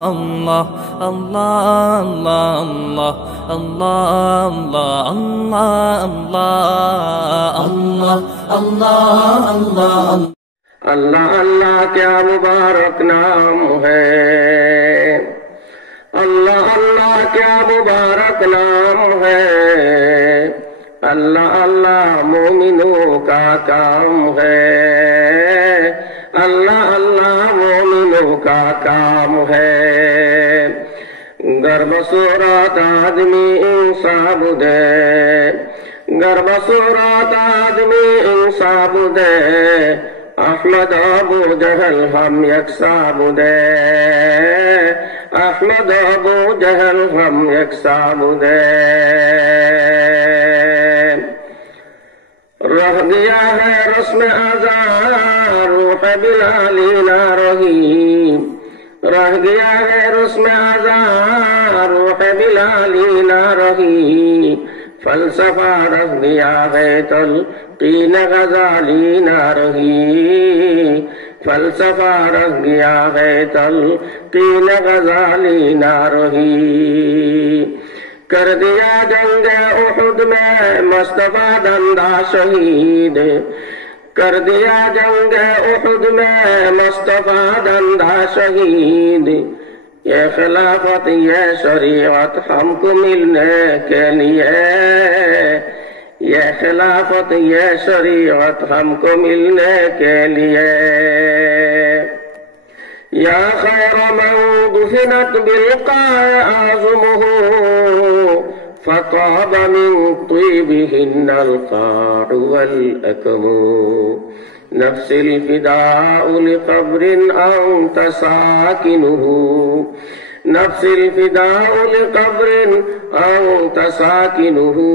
Allah, Allah, Allah, Allah, Allah, Allah, Allah, Allah, Allah, अल्लाह अल्लाह क्या मुबारक नाम है। अल्लाह अल्लाह क्या मुबारक नाम है। अल्लाह अल्लाह मोमिनों का काम है। अल्लाह अल्लाह मोमिनों का काम है। गर्भ सूरत आदमी इंसान बुदे, गर्भ सूरत आदमी इंसान बुदे। अहमद अबू जहल हम यकसा बुदे, अहमद अबू जहल हम यकसा बुदे। रह गया है रस्म आज़ा रूह बिलाली ना रही, रह गया है रस्म आज़ा रूह बिलाली ना रही। फलसफा रह गया है तलकीन गजाली ना रही, फलसफा रह गया है तलकीन गजाली ना रही। कर दिया जंग उहुद में मुस्तफा दंदा शहीद, कर दिया जंग उहुद में मुस्तफा दंदा शहीद। ये खिलाफत ये शरीयत हमको मिलने के लिए, ये खिलाफत ये शरीयत हमको मिलने के लिए। या खैर मन दुफिनत बिलक़ाए आज़मुहु फ़ताब मिन तीबिहिन्न अल-क़ाअु वल-अकमु। नफ्सिल फ़िदाउ लिक़ब्रिन अंत साकिनुहु, नफ्सिल फ़िदाउ लिक़ब्रिन अंत साकिनुहु।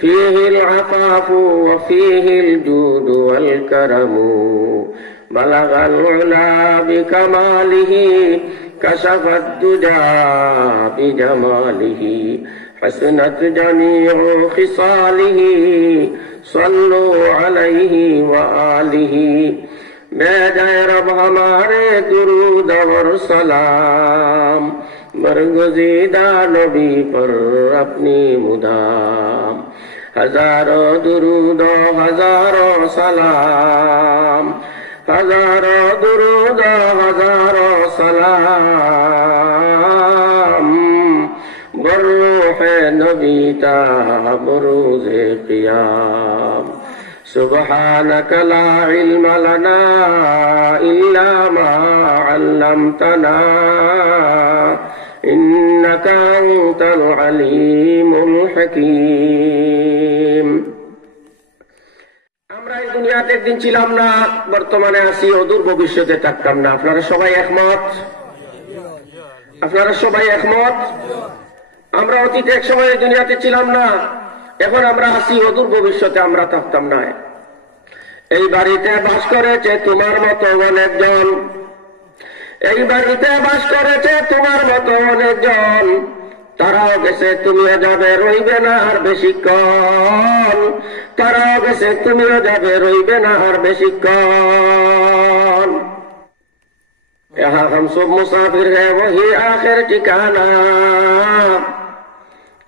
फ़ीहिल अफ़ाफ़ु व फ़ीहिल जूदु वल करमु। बलगल उला बिकमालिही कशफत दुजा बिजमालिही। हसनत जमीउ खिसालिही सल्लु अलैहि व आलिही। भेजे रब हमारे दुरूद और सलाम, बरगुज़ीदा नबी पर अपनी मुदाम। हजारों दुरूद हजारों सलाम, हजारों दुरूद हजारों सलाम। बर्रूहे नबी ता बरूज़े क़ियाम। सुब्हानक ला इल्म लना इल्ला मा अल्लमतना इन्नका अंतल अलीमुल हकीम। আমরা এই দুনিয়াতে একদিন ছিলাম না, বর্তমানে আছি, অদূর ভবিষ্যতে থাকতাম না। আপনারা সবাই একমত? আপনারা সবাই একমত? আমরা অতীতে এক সময় এই দুনিয়াতে ছিলাম না, এখন আমরা আছি, অদূর ভবিষ্যতে আমরা থাকতাম না। এই বাড়িতে বাস করেছে তোমার মতো অনেকজন, এই বাড়িতে বাস করেছে তোমার মতো অনেকজন। তারাও গেছে তুমিও যাবে, রইবে না আর বেশিক্ষণ। তারাও গেছে তুমিও যাবে, রইবে না আর বেশিক্ষণ। यहाँ हम सब मुसाफिर है वही आखिर ठिकाना,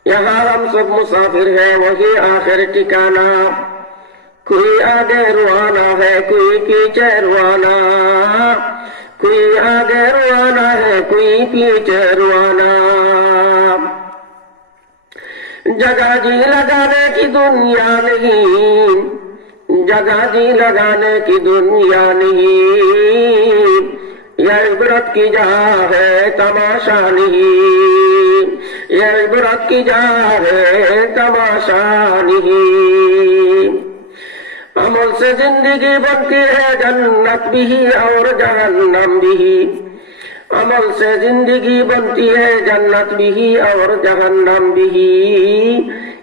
यहाँ हम सब मुसाफिर है वही आखिर ठिकाना। कोई आगे रुआना है कोई पीछे रुआना, कोई आगे रुआना है कोई पीछे रुआना। जगह जी लगाने की दुनिया नहीं, जगह जी लगाने की दुनिया नहीं। यह इबरत की जा है तमाशा नहीं, यह इबरत की जा है तमाशा नहीं। अमल से जिंदगी बनती है जन्नत भी और जहन्नम भी, अमल से जिंदगी बनती है जन्नत भी और जहन्नम भी।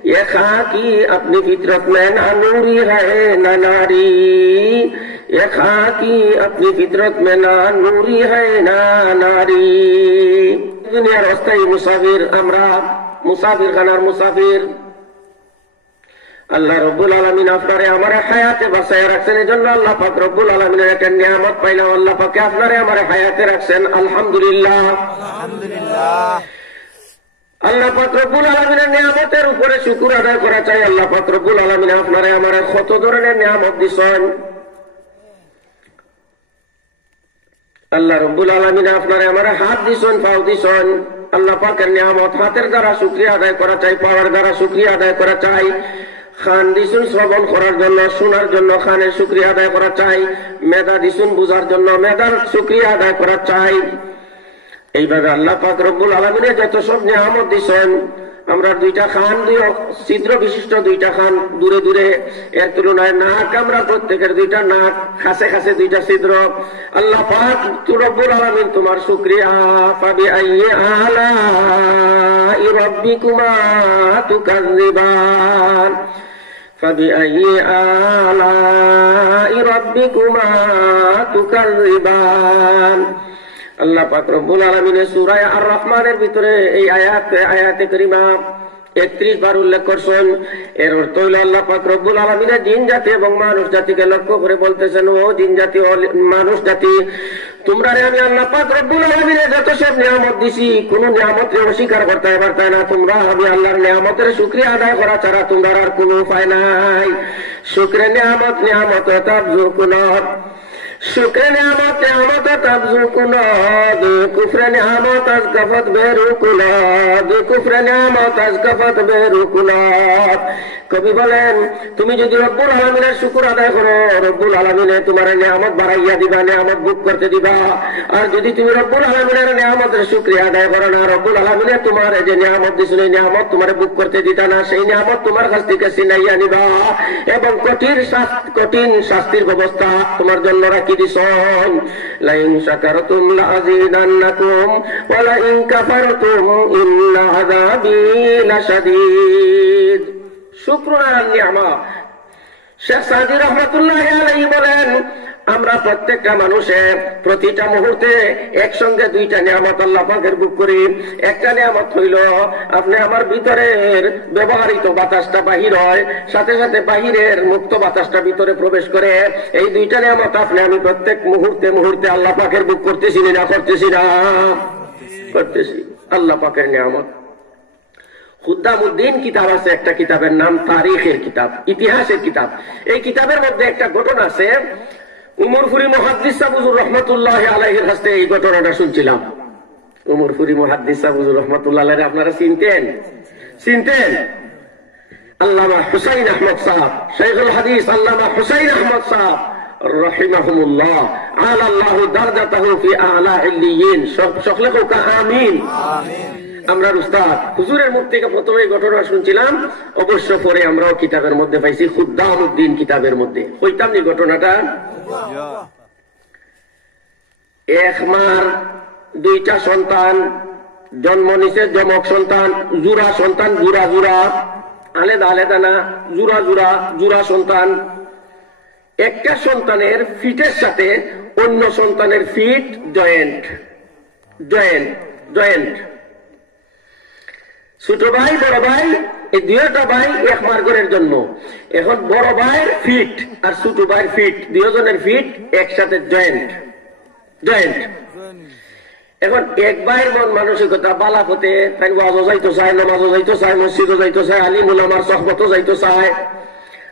ये खाकी अपनी फितरत में ना नूरी है ना नारी, ये खाकी अपनी फितरत में ना नूरी है ना नारी। दुनियार अस्थायी मुसाफिर, আমরা মুসাফির খানার মুসাফির। আল্লাহ রব্বুল আলামিন আপনারে আমারে হায়াতে বাঁচায় রাখছেন, এই জন্য আল্লাহ পাক রব্বুল আলামিনের একটা নিয়ামত পাইলাম, আল্লাহ পাকে আপনারে আমারে হায়াতে রাখছেন, আলহামদুলিল্লাহ। আল্লাহ পাক রব্বুল আলামিনের নিয়ামতের উপরে শুকর আদায় করা চাই। আল্লাহ পাক রব্বুল আলামিন আপনারে আমারে কত ধরনের নিয়ামত দিছেন। আল্লাহ রব্বুল আলামিন আপনারে আমারে হাত দিছেন, পাও দিছেন, আল্লাহ পাকের নিয়ামত। হাতের দ্বারা শুকরিয়া আদায় করা চাই, পাওয়ার দ্বারা শুকরিয়া আদায় করা চাই। খান দিছুন শ্রবণ করার জন্য, শোনার জন্য খানের শুকরিয়া আদায় করা চাই। মেধা দিছুন বুঝার জন্য, মেধার শুকরিয়া আদায় করা চাই। এইভাবে আল্লাহ পাক রব্বুল আলামিনের যত সব নিয়ামত দিছেন, আমরা দুইটা খান, দুই ছিদ্র বিশিষ্ট দুইটা খান, দূরে দূরে, এর তুলনায় নাক, আমরা প্রত্যেকের দুইটা নাক, খাসে খাসে দুইটা ছিদ্র। আল্লাহ পাক রব্বুল আলামিন তোমার শুকরিয়া। ফাবিআইয়ি আলাই রাব্বিকুমা তুকাযযিবান, ফাবিআইয়ি আলাই রাব্বিকুমা তুকাযযিবান। আল্লাহ পাক রব্বুল আলামিনের সূরা আর রহমানের ভিতরে এই আয়াতে কারিমা 31 বার উল্লেখ করছেন। এর অর্থ হইল আল্লাহ পাক রব্বুল আলামিনের জিন জাতি এবং মানুষ জাতিকে লক্ষ্য করে বলতেছেন, ও জিন জাতি ও মানুষ জাতি, তোমরা আমি আল্লাহ পাক রব্বুল আলামিনের যত সব নিয়ামত দিছি, কোন নিয়ামতকে অস্বীকার করতে পারতে না। তোমরা আমি আল্লাহর নিয়ামতের শুকরিয়া আদায় করা ছাড়া তোমরা আর কোনো উপায় নাই। শুকরে নিয়ামত নিয়ামত তাবযুকুনাত, শুকরে নিয়ামত নিয়ামত তাবযুকুনাত, কুফরে নিয়ামত আজকাফত বেরুকুনাত, কুফরে নিয়ামত আজকাফত বেরুকুনাত। কবি বলেন, তুমি যদি রব্বুল আলামিনের শুকর আদায় করো, রব্বুল আলামিনে তোমার নিয়ামত বাড়াইয়া দিবা, নিয়ামত বুক করতে দিবা। আর যদি তুমি রব্বুল আলামিনের নিয়ামতের শুকরিয়া আদায় করো না, রব্বুল আলামিনে তোমার যে নিয়ামত দিছিল, এই নিয়ামত তোমার বুক করতে দিতা না, সেই নিয়ামত তোমার কাছ থেকে ছিনাইয়া নিবা এবং কঠিন শাস্তির ব্যবস্থা তোমার জন্য রাখি দিছেন। লাইন শাকারতুম লাযীদান্নাকুম ওয়া লাইন কাফারতুম ইন্না আযাবী লাশাদীদ। শুকরান নিয়ামা। শেখ সাদি রহমাতুল্লাহি আলাইহি বলেন, আমরা প্রত্যেকটা মানুষে প্রতিটা মুহূর্তে একসঙ্গে দুইটা নিয়ামত আল্লাহ পাকের বুক করি। একটা নিয়ামত হইল আপনি আমার ভিতরের ব্যবহারিত বাতাসটা বাহির হয়, সাথে সাথে বাহিরের মুক্ত বাতাসটা ভিতরে প্রবেশ করে। এই দুইটা নিয়ামত আপনি আমি প্রত্যেক মুহূর্তে মুহূর্তে আল্লাহ পাকের বুক করতেছি না, করতেছি না, করতেছি। আল্লাহ পাকের নিয়ামত। খুদ্দামউদ্দিন কিতাব আছে, একটা কিতাবের নাম তারিখের কিতাব, ইতিহাসের কিতাব। এই কিতাবের মধ্যে একটা ঘটনা আছে। উমরপুরি মুহাদ্দিস সাহেব হুজুর রাহমাতুল্লাহি আলাইহির কাছে এই ঘটনাটা শুনছিলাম। উমরপুরি মুহাদ্দিস সাহেব হুজুর রাহমাতুল্লাহি আলাইহি আপনারা চিনতেন? আল্লামা হুসাইন আহমদ সাহেব, শাইখুল হাদিস আল্লামা হুসাইন আহমদ সাহেব রাহিমাহুমুল্লাহ, আলাল্লাহু দারজাতাহু ফি আ'লা ইল্লিয়িন। সকলে কওয়া আমিন। আমরা উস্তাদ হুজুরের মুখ থেকে প্রথমে ঘটনা শুনছিলাম, অবশ্য পরে আমরাও কিতাবের মধ্যে পাইছি, খুদ্দামউদ্দিন কিতাবের মধ্যে। কইতাম নি ঘটনাটা? এক মার দুইটা সন্তান জন্ম নিছে, যমক সন্তান, জুরা সন্তান, জুরা আলাদা আলাদা না, জুরা সন্তান। একটা সন্তানের ফিটের সাথে অন্য সন্তানের ফিট জয়েন্ট। ছোট ভাই বড় ভাই, এই দুইটা ভাই এক মার্গের জন্ম। এখন বড় ভাইয়ের ফিট আর ছোট ভাইয়ের ফিট, দুজনের ফিট একসাথে জয়েন্ট। এখন এক ভাইয়ের মন মানসিকতা বালা হতে, তাই ওয়াজও যাইতে চায়, নামাজও যাইতে চায়, মসজিদও যাইতে চায়, আলিম উলামার সোহবতও যাইতে চায়।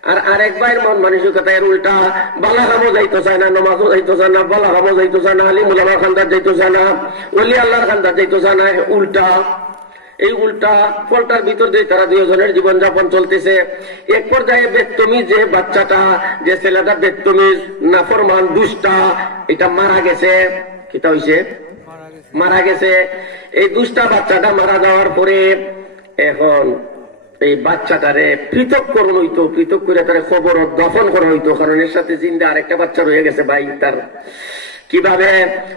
আর আরেক ভাইয়ের মন মানসিকতা এর উল্টা, বালা কামও যাইতে চায় না, নামাজও যাইতে চায় না, বালা কামও যাইতে চায় না, আলিম উলামার খান্দার যাইতে চায় না, ওলি আল্লাহর খান্দার যাইতে চায় না, উল্টা। এই উল্টা ফলটার ভিতর দিয়ে তারা দুজনের জীবনযাপন চলতেছে। এক পর্যায়ে বেত্তমিজ যে বাচ্চাটা, যে ছেলেটা বেত্তমিজ, নাফরমান, দুষ্টা, এটা মারা গেছে। কিটা হইছে? মারা গেছে। এই দুষ্টা বাচ্চাটা মারা যাওয়ার পরে এখন এই বাচ্চাটারে পৃথক করুন হইতো, পৃথক করে তারা খবর দফন করা হইতো, কারণ এর সাথে জিন্দা আরেকটা বাচ্চা রয়ে গেছে ভাই তার। কিভাবে?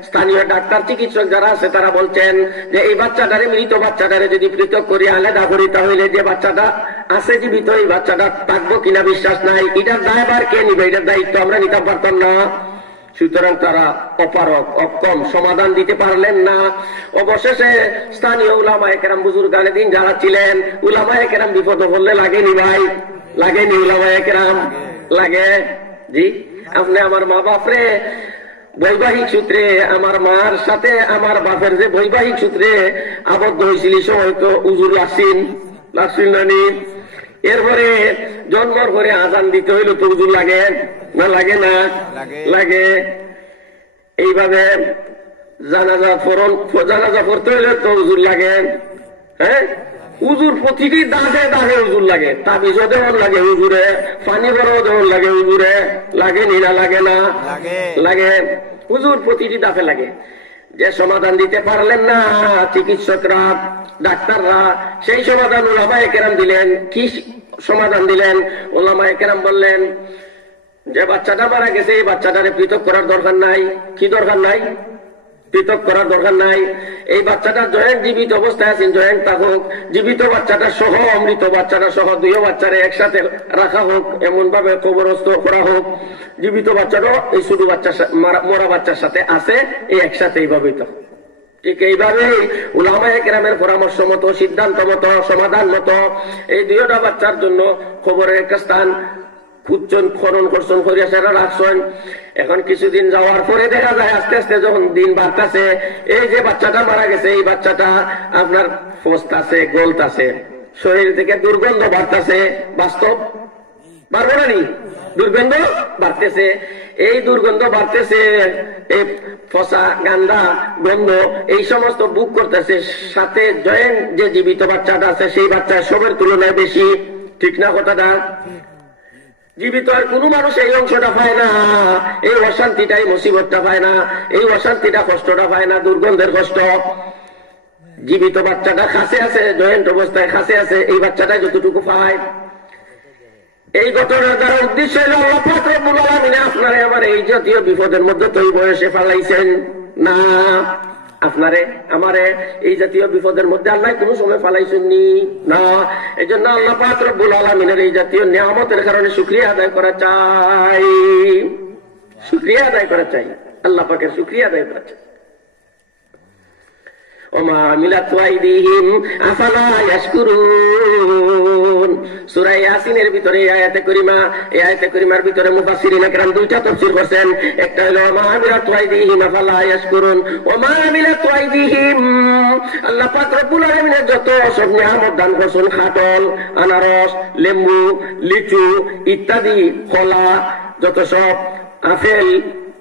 স্থানীয় ডাক্তার চিকিৎসক যারা আছে তারা বলছেন যে এই বাচ্চাটারে, মৃত বাচ্চাটারে যদি পৃথক করি, আলাদা করি, তাহলে যে বাচ্চাটা আছে জীবিত, এই বাচ্চাটা থাকবো কিনা বিশ্বাস নাই। এটার দায়ভার কে নিবে? এটার দায়িত্ব আমরা নিতে পারতাম না। সুতরাং তারা অপারক, অক্ষম, সমাধান দিতে পারলেন না। অবশেষে স্থানীয় উলামায়ে কেরাম, বুজুর্গানে দিন যারা ছিলেন, উলামায়ে কেরাম বিপদ বললে লাগেনি ভাই, লাগে নি উলামায়ে কেরাম? লাগে। জি, আপনি আমার মা বাপরে বৈবাহিক সূত্রে, আমার মার সাথে আমার বাপের যে বৈবাহিক সূত্রে আবদ্ধ হয়েছিল সময় তো উজুর লাগছিল নানি। এরপরে জন্মর পরে আজান দিতে হইল তো উজুর লাগে না? লাগে না? লাগে। এইভাবে জানাজা পড়তে হইলে তো উজুর লাগে। হ্যাঁ, উজুর প্রতিটি দাগে দাগে উজুর লাগে। তাবিজও দেওয়ার লাগে উজুরে, পানি ভরাও দেওয়ার লাগে উজুরে। লাগে নি না? লাগে না? লাগে। উজুর প্রতিটি দাফে লাগে। যে সমাধান দিতে পারলেন না চিকিৎসকরা, ডাক্তাররা, সেই সমাধান উলামায়ে কেরাম দিলেন। কি সমাধান দিলেন? উলামায়ে কেরাম বললেন যে বাচ্চাটা মারা গেছে, এই বাচ্চাটারে পৃথক করার দরকার নাই। কি দরকার নাই? পৃথক করার দরকার নাই। এই বাচ্চাটা জয়েন্ট জীবিত অবস্থায় আছেন, জয়েন্ট থাকুক। জীবিত বাচ্চাটা সহ অমৃত বাচ্চাটা সহ দুইও বাচ্চারে একসাথে রাখা হোক, এমন ভাবে কবরস্থ করা হোক। জীবিত বাচ্চাটাও এই ছোট বাচ্চার মরা বাচ্চার সাথে আছে, এই একসাথে এইভাবেই তো। ঠিক এইভাবেই উলামায়ে কেরামের পরামর্শ মতো, সিদ্ধান্ত মতো, সমাধান মতো এই দুইটা বাচ্চার জন্য কবরের একটা স্থান খুঁজছেন, খনন করছেন, করিয়া সেটা রাখছেন। এখন কিছুদিন যাওয়ার পরে দেখা যায় আস্তে আস্তে যখন দিন বাড়তেছে, এই যে বাচ্চাটা মারা গেছে, এই বাচ্চাটা আপনার ফসতাছে, গলতাছে, শরীর থেকে দুর্গন্ধ বাড়তেছে। বাস্তব পারবো না নি? দুর্গন্ধ বাড়তেছে। এই দুর্গন্ধ বাড়তেছে, এই ফসা গান্ধা গন্ধ এই সমস্ত বুক করতেছে। সাথে জয়েন্ট যে জীবিত বাচ্চাটা আছে, সেই বাচ্চা সবের তুলনায় বেশি। ঠিক না কথাটা? জীবিত আর কোন মানুষ এই অংশটা পায় না, এই অশান্তিটাই মুসিবতটা পায় না, এই অশান্তিটা কষ্টটা পায় না, দুর্গন্ধের কষ্ট। জীবিত বাচ্চাটা খাসে আছে, জয়েন্ট অবস্থায় খাসে আছে, এই বাচ্চাটা যতটুকু পায়। এই ঘটনার দ্বারা উদ্দেশ্য হল আল্লাহ পাক রব্বুল আলামিন আপনারে আমার এই জাতীয় বিপদের মধ্যে তো এই বয়সে ফালাইছেন না। আপনারে আমারে এই জাতীয় বিপদের মধ্যে আল্লাহ কোন সময় ফালাইছেননি না। এই জন্য আল্লাহ পাক রব্বুল আলামিনের এই জাতীয় নিয়ামতের কারণে শুকরিয়া আদায় করা চাই, শুকরিয়া আদায় করা চাই, আল্লাহ পাকের শুকরিয়া আদায় করা চাই। ওমা আমিলাতু আইদিহিম আফালা ইয়াশকুরুন। সূরা ইয়াসিনের ভিতরে এই আয়াতে কারিমার ভিতরে মুফাসসিরিন একরাম দুইটা তাফসীর করেন। একটা হলো ওমা আমিলাতু আইদিহিম আফালা ইয়াশকুরুন। ওমা আমিলাতু আইদিহিম, আল্লাহ পাক রব্বুল আলামিনের যত সব নিয়ামত দান করেছেন, খাটল, আনারস, লেম্বু, লিচু ইত্যাদি, কলা, যত সব আপেল,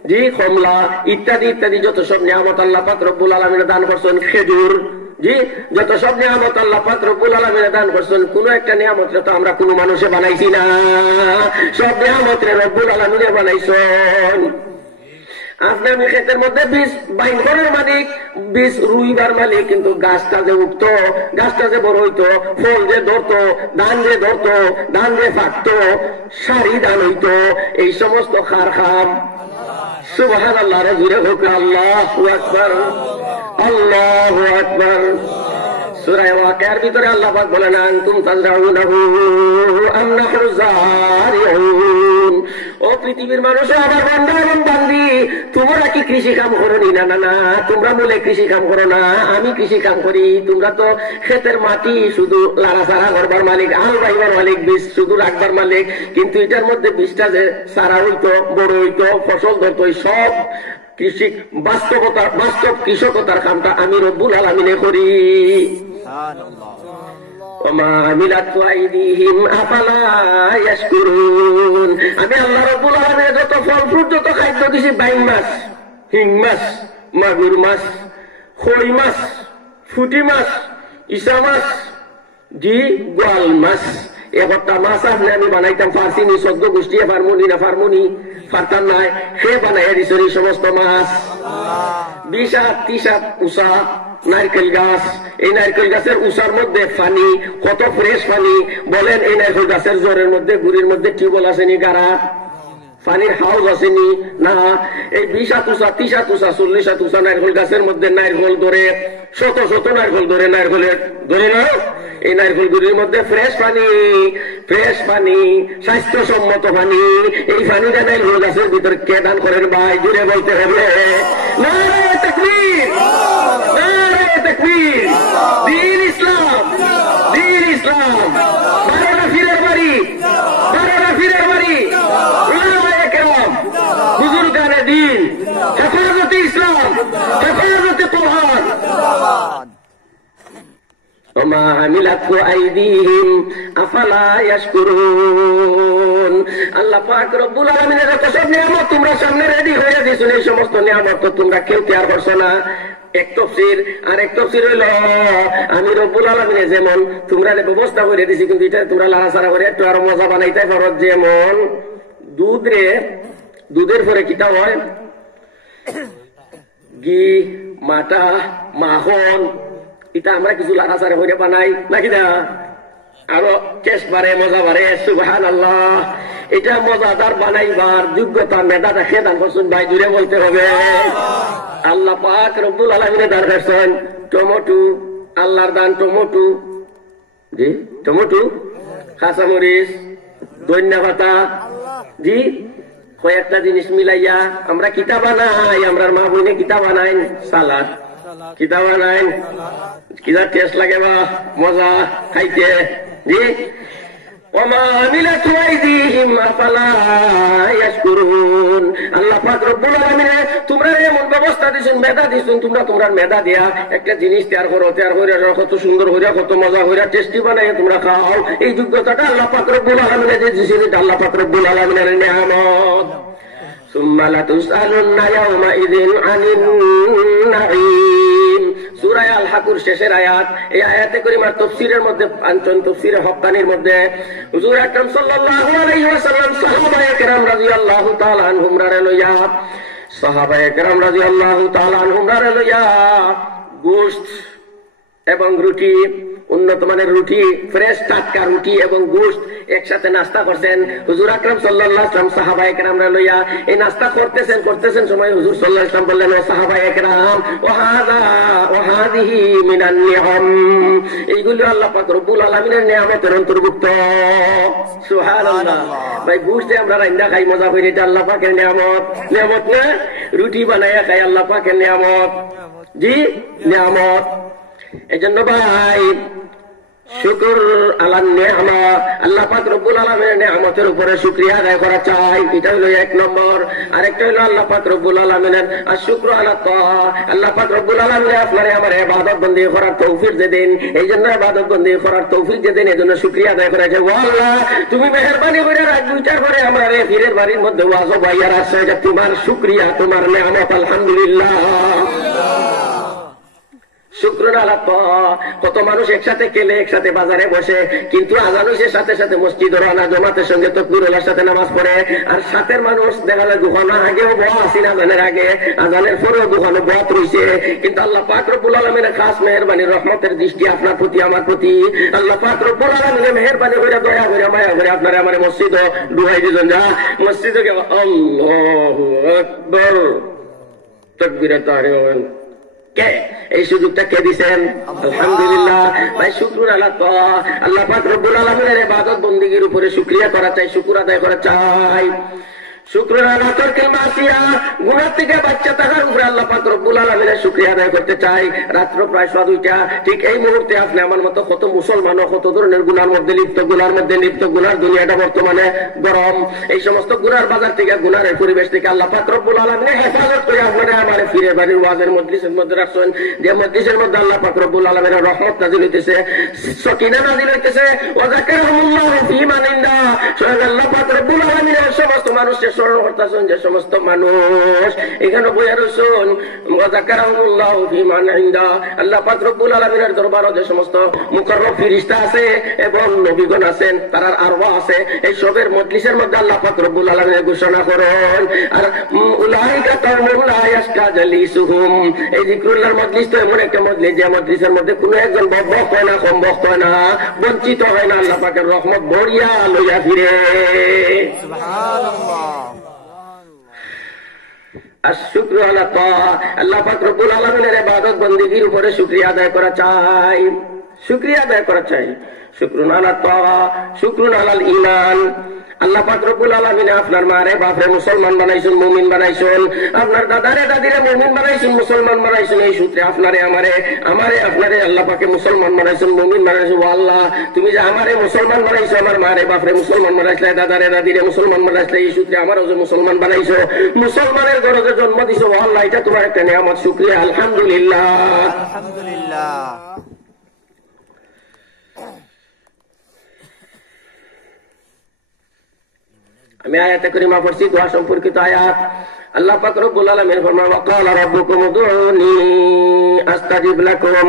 জি কমলা ইত্যাদি ইত্যাদি যত সব নিয়ামত আল্লাহ পাক রব্বুল আলামিন দান করছেন, খেজুর, জি যত সব নিয়ামত আল্লাহ পাক রব্বুল আলামিন দান করছেন, কোন একটা নিয়ামত তো আমরা কোন মানুষে বানাইছি না, সব নিয়ামত রব্বুল আলামিন বানাইছেন। আপনি আমি ক্ষেতের মধ্যে বীজ বাইন করার মালিক, বীজ রুইবার মালিক, কিন্তু গাছটা যে উঠতো, গাছটা যে বড় হইতো, ফল যে ধরতো, ধান যে ধরতো, ধান যে ফাটতো, সারি ধান হইতো, এই সমস্ত খার খাম সুবহানাল্লাহ রে জুড়ে হোক আল্লাহু আকবার, আল্লাহু আকবার। সূরা ওয়াকিয়ার ভিতরে আল্লাহ পাক বলেন আনতুম তাজরাউনাহু আম নাহনু যারিউন। ও পৃথিবীর মানুষ, আমার বান্দা এবং বান্দি, তোমরা কি কৃষি কাম করো নি? না না না, তোমরা বলে কৃষি কাম করো না, আমি কৃষি কাম করি। তোমরা তো ক্ষেতের মাটি শুধু লাড়াচাড়া করবার মালিক, আল বাইবার মালিক, বীজ শুধু রাখবার মালিক, কিন্তু এটার মধ্যে বীজটা যে সারা হইতো, বড় হইতো, ফসল ধরতো, সব কৃষি বাস্তবতা, বাস্তব কৃষকতার কামটা আমি রব্বুল আলামিনে করি। আমি আল্লাহ রব্বুল আলামিনের যত ফল ফ্রুট, যত খাদ্য দিছি, বাইং মাছ, হিং মাছ, মাগুর মাছ, খই মাছ, ফুটি মাছ, ইসা মাছ, জি গোয়াল মাছ, একটা মাছ আপনি আমি বানাইতাম ফার্সিনি, সদ্য গোষ্ঠী ফার্মুনি না ফার্মুনি ফারতাম নাই, সে বানাইয়া দিছে এই সমস্ত মাছ। 20-30 উষা নারকেল গাছ, এই নারকেল গাছের উষার মধ্যে পানি, কত ফ্রেশ পানি বলেন। এই নারকেল গাছের জোরের মধ্যে, গুড়ির মধ্যে টিউবওয়েল আসেনি, গাড়া পানির হাউস আসেনি না। এই 20-30 উষা নারকেল গাছের মধ্যে নারকেল ধরে, শত শত নারকেল ধরে, নারকেলের ধরে না, এই নারকেল গুড়ির মধ্যে ফ্রেশ পানি, ফ্রেশ পানি, স্বাস্থ্যসম্মত পানি। এই পানিটা নারকেল গাছের ভিতরে কে দান করেন ভাই? জুড়ে বলতে হবে নারে তাকবীর, নারে তাকবীর। দ্বীন ইসলাম, দ্বীন ইসলাম, বারোটা ফিরের বাড়ি, ওমা আমিলাতু আইদিহিম আফালা ইয়াশকুরুন। আল্লাহ পাক রব্বুল আলামিনের কসম নিয়ামত তোমরা সামনে রেডি হয়ে দিয়েছো, এই সমস্ত নিয়ামত তো তোমরা কেউ ত্যাগ করছো না। এক তফসির আর এক তফসির হইল আমি রব্বুল আলামিনে যেমন তোমরা ব্যবস্থা করে দিছি, কিন্তু এটা তোমরা লাড়াছাড়া করে একটু আরো মজা বানাইতে পারো। যেমন দুধের পরে কিতা হয়, ঘি, মাটা, মাখন, এটা আমরা কিছু লাড়াছাড়া করে বানাই নাকি না, আরো টেস্ট বাড়ে, মজা বাড়ে। সুবহানাল্লাহ। এটা মজাদার বানাইবার যোগ্যতা মেধা দেখে দান করছেন ভাই, জুড়ে বলতে হবে। আল্লাহ পাক রব্বুল আলামিনে দান করছেন টমেটো, আল্লাহর দান টমেটো, জি টমেটো, কাঁচামরিচ, ধনিয়া পাতা, জি কয়েকটা জিনিস মিলাইয়া আমরা কিতা বানাই, আমরা মা বোনে কিতা বানাই, সালাদ কিতা বানাই, কিতা টেস্ট লাগে বা মজা খাইতে, জি। ওমা আমিলাতু আইদিহিম আফালা ইয়াশকুরুন। আল্লাহ পাক রব্বুল আলামিন তোমরা এমন ব্যবস্থা দিছেন, মেধা দিছেন, তোমরা মেধা দিয়া একটা জিনিস তৈরি করো, কত সুন্দর হইরা, কত মজা হইরা, টেস্টি বানাই তোমরা খাও। এই যোগ্যতাটা আল্লাহ পাক রব্বুল আলামিন দিয়েছেন, এটা আল্লাহ পাক রব্বুল আলামিনের নিয়ামত। সুম্মা লাতুসআলুন্না ইয়াওমাইযিন আনিন নাঈম। সূরা আল হাকুর শেষের আয়াত। এই আয়াতে করিমার তাফসীরের মধ্যে, পাঁচজন তাফসীরে হক্কানির মধ্যে হুজুর আকরাম সাল্লাল্লাহু আলাইহি ওয়াসাল্লাম সাহাবায়ে কেরাম রাদিয়াল্লাহু তাআলা আনহুম রা লইয়া, সাহাবায়ে কেরাম রাদিয়াল্লাহু তাআলা আনহুম রা লইয়া গোশত এবং রুটি, উন্নত মানের রুটি, ফ্রেশ টাটকা রুটি এবং গোশত একসাথে নাস্তা করছেন হুজুর আকরাম সাল্লাল্লাহু আলাইহি ওয়াসাল্লাম সাহাবায়ে কেরামরা লইয়া। এই নাস্তা করতেছেন সময় হুজুর সাল্লাল্লাহু আলাইহি ওয়াসাল্লাম বললেন, ও সাহাবায়ে কেরাম, ওয়া হাযিহি মিনান নিআম, এইগুলো আল্লাহ পাক রব্বুল আলামিনের নিয়ামতের অন্তর্ভুক্ত। সুবহানাল্লাহ। ভাই গোশতে আমরা রান্না খাই, মজা করে, এটা আল্লাহ পাকের নিয়ামত। নিয়ামত না? রুটি বানাইয়া খাই, আল্লাহ পাকের নিয়ামত, জি নিয়ামত। এজন্য ভাই শুকর আলান নিআমা, আল্লাহ পাক রব্বুল আলামিনের নিয়ামতের উপরে শুকরিয়া আদায় করা চাই, এটা হলো এক নম্বর। আরেকটা হলো আল্লাহ পাক রব্বুল আলামিনের আশ-শুকরু আলা তাআ, আল্লাহ পাক রব্বুল আলামিন আপনারে আমার ইবাদত বন্দি করার তৌফিক দেন। এই জন্য ইবাদত বন্দি করার তৌফিক দেন, এজন্য শুকরিয়া আদায় করা চাই। ও আল্লাহ, তুমি মেহেরবানি করে রাত দুইটার পরে আমরা ফিরের বাড়ির মধ্যে ওয়াজ বাইয়ার আসছে, এটা তোমার শুকরিয়া, তোমার নিয়ামত, আলহামদুলিল্লাহ। শুকরুন আলা তাআ। কত মানুষ একসাথে খেলে, একসাথে বাজারে বসে, কিন্তু আজান হইছে সাথে সাথে মসজিদে রওনা, জমাতের সঙ্গে তাকবীরুল্লাহর সাথে নামাজ পড়ে। আর সাথের মানুষ দেখা যায় দুখানা আগেও বয়া আসিল, আজানের আগে, আজানের পরেও দুখানো বয়াত রইছে। কিন্তু আল্লাহ পাক রব্বুল আলামিনের খাস মেহেরবানি, রহমতের দৃষ্টি আপনার প্রতি, আমার প্রতি। আল্লাহ পাক রব্বুল আলামিনের মেহেরবানি করে, দয়া করে, মায়া করে আপনারা আমার মসজিদে দুহাই দিবেন। যা মসজিদে গেল, আল্লাহু আকবার, তাকবীরে তাহরিম, কে এই সুযোগটা কে দিচ্ছেন? আলহামদুলিল্লাহ। ভাই শুকর আল্লাহ, আল্লাহ পাক রব্বুল আলামিনের ইবাদত বন্দেগীর উপরে শুকরিয়া করা চাই, শুকর আদায় করা চাই। শুকর আলা তরকিল মাসিয়া, গুনাহ থেকে বাচ্চা থাকার উপরে আল্লাহ পাক রব্বুল আলামিনের শুকরিয়া আদায় করতে চাই। রাত্র প্রায় 2:30, ঠিক এই মুহূর্তে আপনি আমার মতো কত মুসলমান কত ধরনের গুনার মধ্যে লিপ্ত, গুনার দুনিয়াটা বর্তমানে গরম। এই সমস্ত গুনার বাজার থেকে, গুনার পরিবেশ থেকে আল্লাহ পাক রব্বুল আলামিন হেফাজত করে আপনারা আমার ফিরে বাড়ির ওয়াজের মজলিসের মধ্যে রাখছেন, যে মজলিসের মধ্যে আল্লাহ পাক রব্বুল আলামিনের রহমত নাযিল হইতেছে, সকিনা নাযিল হইতেছে। ওয়া যাকারহুমুল্লাহু ফী মান ইনদা, স্বয়ং আল্লাহ পাক রব্বুল আলামিনের সমস্ত মানুষের স্মরণ করতেছেন, যে সমস্ত মানুষ এখানে বইয়া রয়েছেন। ওয়া যাকারহুমুল্লাহু ফী মান ইনদা, আল্লাহ পাক রব্বুল আলামিনের দরবারে যে সমস্ত মুকাররব ফেরেশতা আছে এবং নবীগণ আছেন, তারার আরওয়াহ আছে, এই সবের মজলিসের মধ্যে আল্লাহ পাক রব্বুল আলামিন ঘোষণা করেন, আর উলাইকা কাউমুন লা ইয়াশকা জালিসুহুম, এই যিকরুল্লাহর মজলিস তো এমন একটা মজলিস, যে মজলিসের মধ্যে কোনো একজন বকবক হয় না, কম বক্ত হয় না, বঞ্চিত হয় না, আল্লাহ পাকের রহমত ভরিয়া লইয়া ফিরে। সুবহানাল্লাহ। আশ-শুকরু আলা তাআ, আল্লাহ পাক রব্বুল আলামিনের ইবাদত বন্দেগীর উপরে শুকরিয়া আদায় করা চাই, শুকরিয়া আদায় করা চাই। শুকরুন আলা তাআ, শুকরুন আলাল ঈমান। আল্লাহ পাক রব্বুল আলামিন আপনার মারে বাপরে মুসলমান বানাইছেন, মুমিন বানাইছেন, আপনার দাদারে দাদিরে মুমিন বানাইছেন, মুসলমান বানাইছেন। এই সূত্রে আপনারে আমারে আপনারে আল্লাহ পাকে মুসলমান বানাইছেন, মুমিন বানাইছেন। ও আল্লাহ, তুমি যে আমারে মুসলমান বানাইছো, আমার মারে বাপরে মুসলমান বানাইছিলে, দাদারে দাদিরে মুসলমান বানাইছিলে, এই সূত্রে আমারও যে মুসলমান বানাইছো, মুসলমানের ঘরে যে জন্ম দিছো, ও আল্লাহ, এটা তোমার একটা নিয়ামত, শুকরিয়া, আলহামদুলিল্লাহ, আলহামদুলিল্লাহ। আমি আয়াতে করিমা পড়ছি, দোয়া সম্পর্কিত আয়াত। আল্লাহ পাক রব্বুল আলামিন ফরমান, ওয়া ক্বালা রাব্বুকুম উদউনি আস্তাজিব লাকুম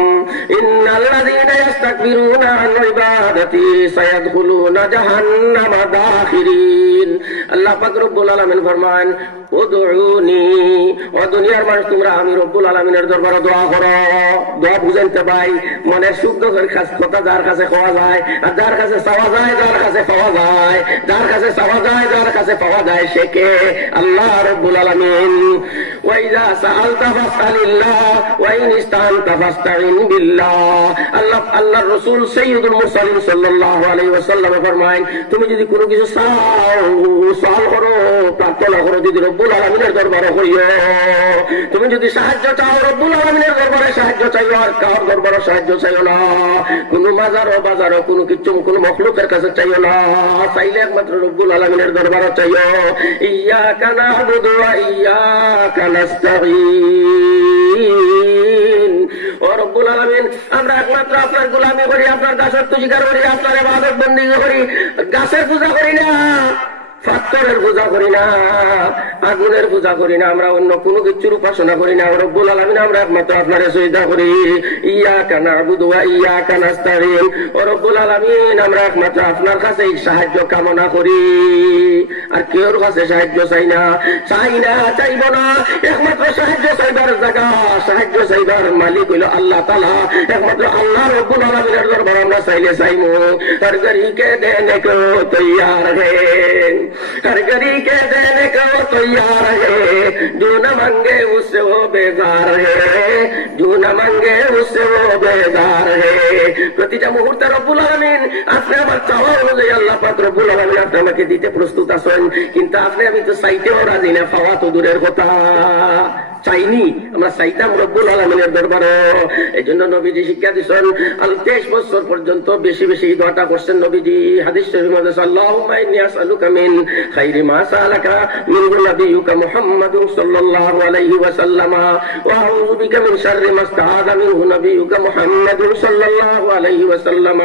ইন্নাল লাযীনা ইস্তাকবিরুনা আন ইবাদাতি সায়াদখুলুনা জাহান্নামা দাখিরিন। আল্লাহ পাক রব্বুল আলামিন ফরমান, উদউনি, ও দুনিয়ার মানুষ তোমরা আমি রব্বুল আলামিনের দরবারে দোয়া করো। দোয়া বুঝাইতে ভাই মনের সুখ দুঃখের কথা যার কাছে পাওয়া যায়, আর যার কাছে চাওয়া যায়, যার কাছে পাওয়া যায়, যার কাছে চাওয়া যায়, যার কাছে পাওয়া যায়, সে কে? আল্লাহ রব্বুল আলামিন। ওয়াইযা সাআলতা ফাসআলিল্লাহ ওয়া ইন ইসতাআনতা ফাসতাইন বিল্লাহ। আল্লাহর রাসূল সাইয়্যিদুল মুরসালিন সাল্লাল্লাহু আলাইহি ওয়াসাল্লাম ফরমায়, তুমি যদি কোনো কিছু চাও, সওয়াল করো, প্রার্থনা করো, যদি রব্বুল আলামিনের দরবারে করিও। তুমি যদি সাহায্য চাও, রব্বুল আলামিনের দরবারে সাহায্য চাইও, আর কার দরবারে সাহায্য চাইও না। কোনো মাজারও বাজারও কোনো কিছু কোনো মখলুকের কাছে চাইও না, চাইলে একমাত্র রব্বুল আলামিনের দরবারে চাইও। ইয়্যাকা না'বুদু ওয়া ইয়্যাকা নাস্তাঈন। ও রব্বুল আলামিন, আমরা একমাত্র আপনার গোলামি করি, আপনার দাসত্ব স্বীকার করি, আপনার ইবাদত বন্দেগী করি। গাছের পূজা করি না, পাথরের পূজা করি না, আগুনের পূজা করি না, আমরা অন্য কোনো কিছুর উপাসনা করি না। রব্বুল আলামিন, আমরা একমাত্র আপনারে সিজদা করি। ইয়্যাকা না'বুদু ওয়া ইয়্যাকা নাস্তাঈন। ও রব্বুল আলামিন, আমরা একমাত্র আপনার কাছে সাহায্য কামনা করি, আর কেউর কাছে সাহায্য চাই না, চাই না, চাইব না। একমাত্র সাহায্য চাইবার জায়গা, সাহায্য চাইবার মালিক হইল আল্লাহ তাআলা। একমাত্র আল্লাহ রব্বুল আলামিনের দরবারে আমরা চাইলে চাইমু। हर गरी के देने को तैयार है, हर गरी के देने को तैयार है, जो न मांगे उससे वो बेजार है, जो न मांगे उससे वो बेजार है। প্রতিটা মুহূর্তে রব্বুল আলামিন আপনি আমার চাওয়া অনুযায়ী আল্লাহ পাক রব্বুল আলামিন আপনি আমাকে দিতে প্রস্তুত আছেন, কিন্তু আপনি আমি তো চাইতেও রাজি না, পাওয়া তো দূরের কথা। চাইনি, আমরা চাইতাম রব্বুল আলামিনের দরবারে। এই জন্য নবীজি শিক্ষা দিচ্ছেন, 23 বছর পর্যন্ত বেশি বেশি দোয়াটা করছেন নবীজি। হাদিস শরীফের মধ্যে আল্লাহুম্মা ইন্নী আসআলুকা মিন খাইরি মা সাআলাকা মিনহু নাবিয়্যুকা মুহাম্মাদুন সাল্লাল্লাহু আলাইহি ওয়াসাল্লাম ওয়া আউযু বিকা মিন শাররি মা ইসতাআযা মিনহু নাবিয়্যুকা মুহাম্মাদুন সাল্লাল্লাহু আলাইহি ওয়াসাল্লাম।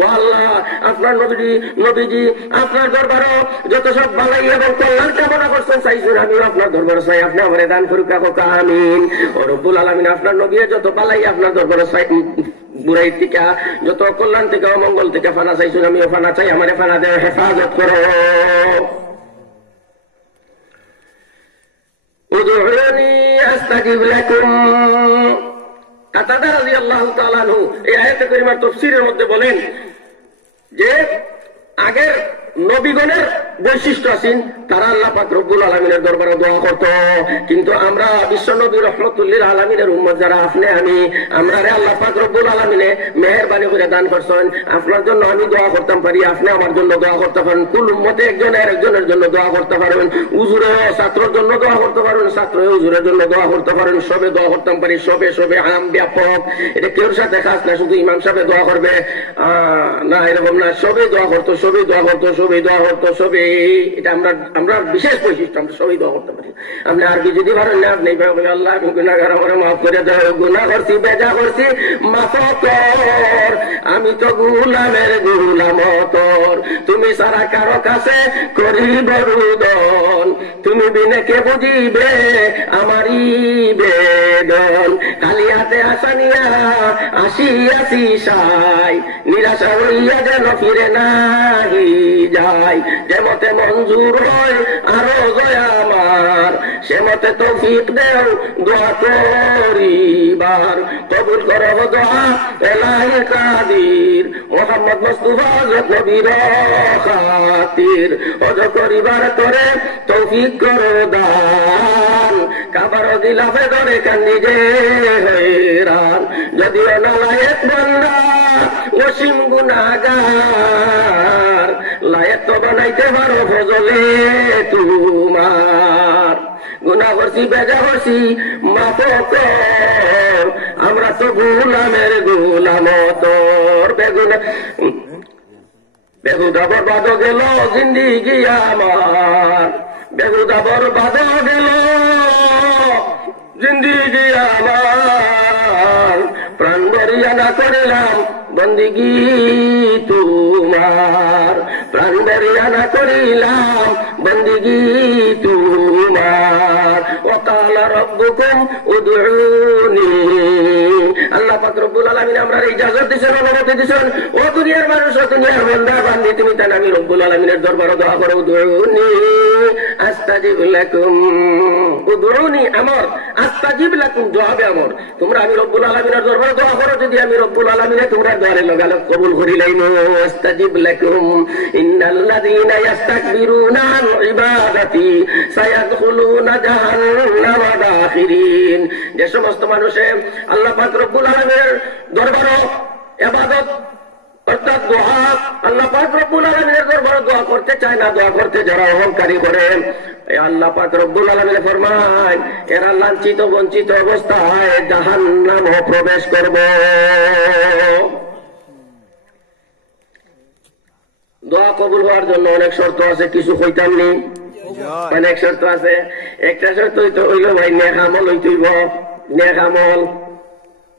ও আল্লাহ, আপনার নবীজি আপনার দরবারে যত সব ভালাই এবং কল্যাণ কামনা করছেন চাইছেন, আমিও আপনার দরবারে চাই, আপনি আমারে দান করুক। আমিন। ও রব্বুল আলামিন, আপনার নবী যত পালাই আপনার দরবারে চাই, বুড়াই থেকে যত কল্যাণ থেকে অমঙ্গল থেকে ফানা চাইছেন, আমিও ফানা চাই, আমারে ফানা দেওয়া হেফাজত করো। উদউনি আস্তাজিব লাকুম। কাতাদা রাদিয়াল্লাহু তাআলা আনহু এই আয়াতে কারিমার তাফসীরের মধ্যে বলেন যে আগের নবীগণের বৈশিষ্ট্য আছেন, তারা আল্লাহ পাক রব্বুল আলামিনের দরবারে দোয়া করত। কিন্তু আমরা বিশ্ব নবী রহমতুল্লিল আলামিনের উম্মত যারা আপনি আমি, আমরা আল্লাহ পাক রব্বুল আলামিনে মেহেরবানি করে দান করছেন। আপনার জন্য আমি দোয়া করতে পারি, আপনি আমার জন্য দোয়া করতে পারেন, কুল উম্মতে একজনের জন্য দোয়া করতে পারেন, উজুরে ছাত্রের জন্য দোয়া করতে পারেন, ছাত্র উজুরের জন্য দোয়া করতে পারেন, সবে দোয়া করতে পারি, সবে আম ব্যাপক। এটা কেউর সাথে খাস না, শুধু ইমাম সাহেব দোয়া করবে না, এরকম না, সবে দোয়া করতো, সবে দোয়া করতো, সবে দোয়া করতো, সবে। এটা আমরা বিশেষ বৈশিষ্ট্য, আমরা সবই দোয়া করতে পারি। আপনি আরবি যদি পারেন না, আপনি আল্লাহ আমি গুনাহগার, আমার মাফ করে দাও, গুনাহ করছি, বেজা করছি, মাফ কর, আমি তো গোলামের গোলাম তোর, তুমি সারা কারো কাছে করিব রুদন, তুমি বিনে কে বুঝিবে আমারই বেদন, খালি হাতে আসানিয়া আসিয়াছি সাই, নিরাশা হইয়া যেন ফিরে নাহি যায়, যে মতে মঞ্জুর হয় আরো জয় আমার, সে মতে তৌফিক দেও দোয়া করিবার, কবুল করো দোয়া এলাহি কাদির, মোহাম্মদ মুস্তাফা নবীর খাতির, ওযু করিবার করে তৌফিক করো দান, কাবার দিলাফে ধরে কান্দি যে হয়রান, যদিও নালায়েক বান্দা অসীম গুনাহগার, লায়েক তো বানাইতে পারো ফজলে তোমার, গুনাহ করছি, বেজা করছি, মাফ কর, আমরা তো গোলামের গোলাম তোর, বেহুদা বরবাদ গেল জিন্দিগি আমার, বেহুদা বরবাদ গেল জিন্দিগি আমার, প্রাণ বরিয়া না করিলাম বন্দিগি তোমার, প্রাণ বেরিয়ানা করিলাম বন্দিগি তোমার। ওয়াকালা রাব্বুকুম উদউনি, আল্লাহ পাক রব্বুল আলামিন আমরার ইজাজত দিয়েছেন, অনুমতি দিয়েছেন, ও দুনিয়ার মানুষ, ও দুনিয়ার বান্দা বান্দি, তুমি তাই আমি রব্বুল আলামিনের দরবারে দোয়া করো। উদউনি আস্তাজিব লাকুম, উদউনি আমর, আস্তাজিব লাকুম জবাবে আমর। তোমরা আমি রব্বুল আলামিনের দরবারে দোয়া করো, যদি আমি রব্বুল আলামিনে তোমরা দোয়ারে লাগালে কবুল করিলাইমু। আস্তাজিব লাকুম ইন্নাল্লাযীনা ইস্তাকবিরুনা আন ইবাদাতি সায়াদখুলুনা জাহান্নামা দাখিরিন। যে সমস্ত মানুষে আল্লাহ পাক রব্বুল আলামিনের দরবারে ইবাদত অর্থাৎ দোয়া, আল্লাহ পাক রব্বুল আলামিনের দরবারে দোয়া করতে চায় না, দোয়া করতে যারা অহংকারী করে, আল্লাহ পাক রব্বুল আলামিন ফরমান এরা লাঞ্ছিত বঞ্চিত অবস্থায় জাহান্নামে প্রবেশ করবে। দোয়া কবুল হওয়ার জন্য অনেক শর্ত আছে, কিছু কইতাম নি, অনেক শর্ত আছে। একটা শর্ত হইল ভাই নেক আমল হইতেইব, নেক আমল,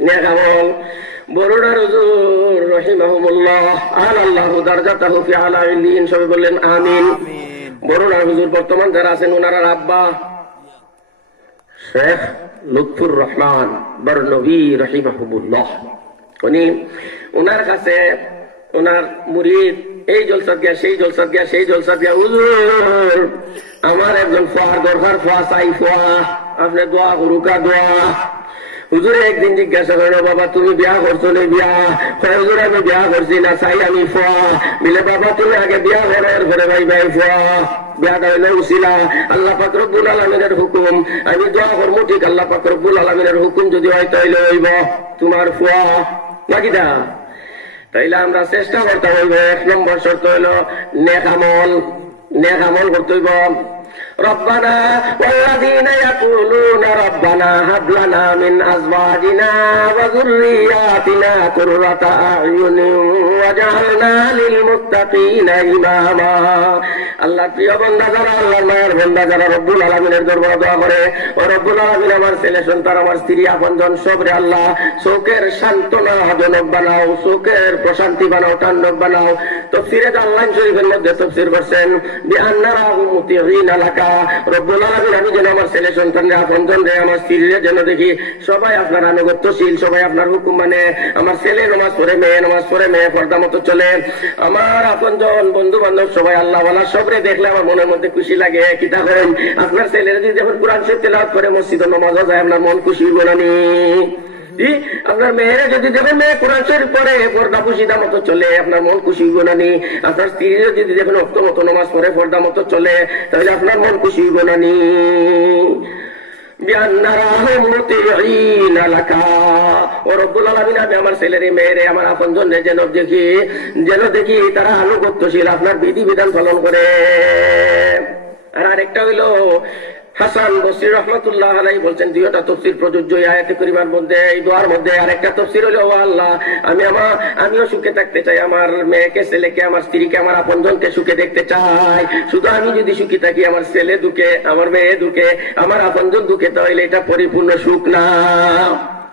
নেক আমল। বরুণার হুজুর রহিমাহুমুল্লাহ আল্লাহু দারজাতাহু ফি আলা ইল্লিয়িন, সবাই বললেন আমিন। বরুণার হুজুর বর্তমান যারা আছেন ওনার আব্বা শেখ লুৎফুর রহমান বরনভী রহিমাহুমুল্লাহ, উনি ওনার কাছে ওনার মুরিদ এই জলসা দিয়া সেই জলসা দিয়া সেই জলসা দিয়া, হুজুর আমার একজন ফুয়ার দরকার, ফুয়া চাই, ফুয়া আপনি দোয়া করুকা দোয়া। হুজুরে একদিন জিজ্ঞাসা করলো, বাবা তুমি বিয়া করছো না? বিয়া। হুজুর আমি বিয়া করছি না, চাই আমি ফুয়া। বিলে বাবা তুমি আগে বিয়া করার ঘরে ভাই ভাই ফুয়া, বিয়াটা হইলে উছিলা, আল্লাহ পাক রব্বুল আলামিনের হুকুম, আমি দোয়া করবো ঠিক, আল্লাহ পাক রব্বুল আলামিনের হুকুম যদি হয় তাইলে হইব তোমার ফুয়া নাকিটা। তাইলে আমরা চেষ্টা করতে হইব। এক নম্বর শর্ত হইল নেক আমল, নেক আমল করতে হইব। ربنا والذين يقولون ربنا هب لنا من أزواجنا وذرياتنا قرة أعين واجعلنا للمتقين إماما। আল্লাহ প্রিয় বান্দা যারা, আল্লাহর মায়ের বান্দা যারা রব্বুল আলামিনের দরবারে দোয়া করে, ও রব্বুল আলামিন আমার ছেলে সন্তান আমার স্ত্রী আপনজন সবরে আল্লাহ চোখের সান্ত্বনা জনক বানাও, চোখের প্রশান্তি বানাও, টান্ডব বানাও। তাফসীরে আল্লাহ শরীফের মধ্যে তাফসীর করছেন বিআন্নারাহু মুতিঈনা লাকা, রব্বুল আলামিন আমি যেন আমার ছেলে সন্তানরে আপনজন রে আমার স্ত্রীরে যেন দেখি সবাই আপনার আনুগত্যশীল, সবাই আপনার হুকুম মানে, আমার ছেলে নামাজ পড়ে, মেয়ে নামাজ পড়ে, মেয়ে পর্দা মতো চলে, আমার আপনজন বন্ধু বান্ধব সবাই আল্লাহওয়ালা সবরে দেখলে আমার মনের মধ্যে খুশি লাগে। কি তখন আপনার ছেলেরা যদি যখন কোরআন শরীফ তেলাওয়াত করে মসজিদে নামাজও যায়, আপনার মন খুশি হইব না নি? আপনার মেয়েরা যদি যখন মেয়ে কোরআন শরীফ পড়ে, পর্দা পুশিদা মতো চলে, আপনার মন খুশি হইব না নি? আপনার স্ত্রী যদি যখন অক্ত মতো নামাজ পড়ে, পর্দা মতো চলে, তাহলে আপনার মন খুশি হইব না নি? আমার ছেলেরে মেয়েরে আমার আপনজন যেন দেখি তারা আনুগত্যশীল, আপনার বিধি বিধান পালন করে। আর আরেকটা হইল হাসান বসরি রহমাতুল্লাহ আলাইহি বলছেন, দুইটা তাফসীর প্রযোজ্য এই আয়াতে কারিমার মধ্যে, এই দোয়ার মধ্যে। আরেকটা তাফসীর হলো, ও আল্লাহ আমিও সুখে থাকতে চাই, আমার মেয়েকে ছেলেকে আমার স্ত্রীকে আমার আপনজনকে সুখে দেখতে চাই। শুধু আমি যদি সুখী থাকি, আমার ছেলে দুঃখে, আমার মেয়ে দুঃখে, আমার আপনজন দুঃখে, তাহলে এটা পরিপূর্ণ সুখ না।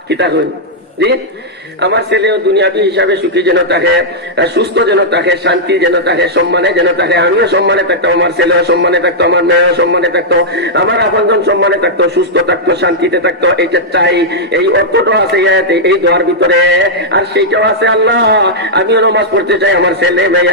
কি থাকুন জি, আমার ছেলেও দুনিয়াবি হিসাবে সুখী যেন থাকে, সুস্থ যেন থাকে, শান্তি যেন থাকে, সম্মানে যেন থাকে, আমিও সম্মানে থাকতাম, আমার ছেলেও সম্মানে থাকতো, আমার মেয়েও সম্মানে থাকতো, আমার আপনজন সম্মানে থাকতো, সুস্থ থাকতো, শান্তিতে থাকতো। এইটা চাই, এই অর্থটাও আছে এই দোয়ার ভিতরে। আর সেইটাও আছে, আল্লাহ আমিও নামাজ পড়তে চাই, আমার ছেলে মেয়ে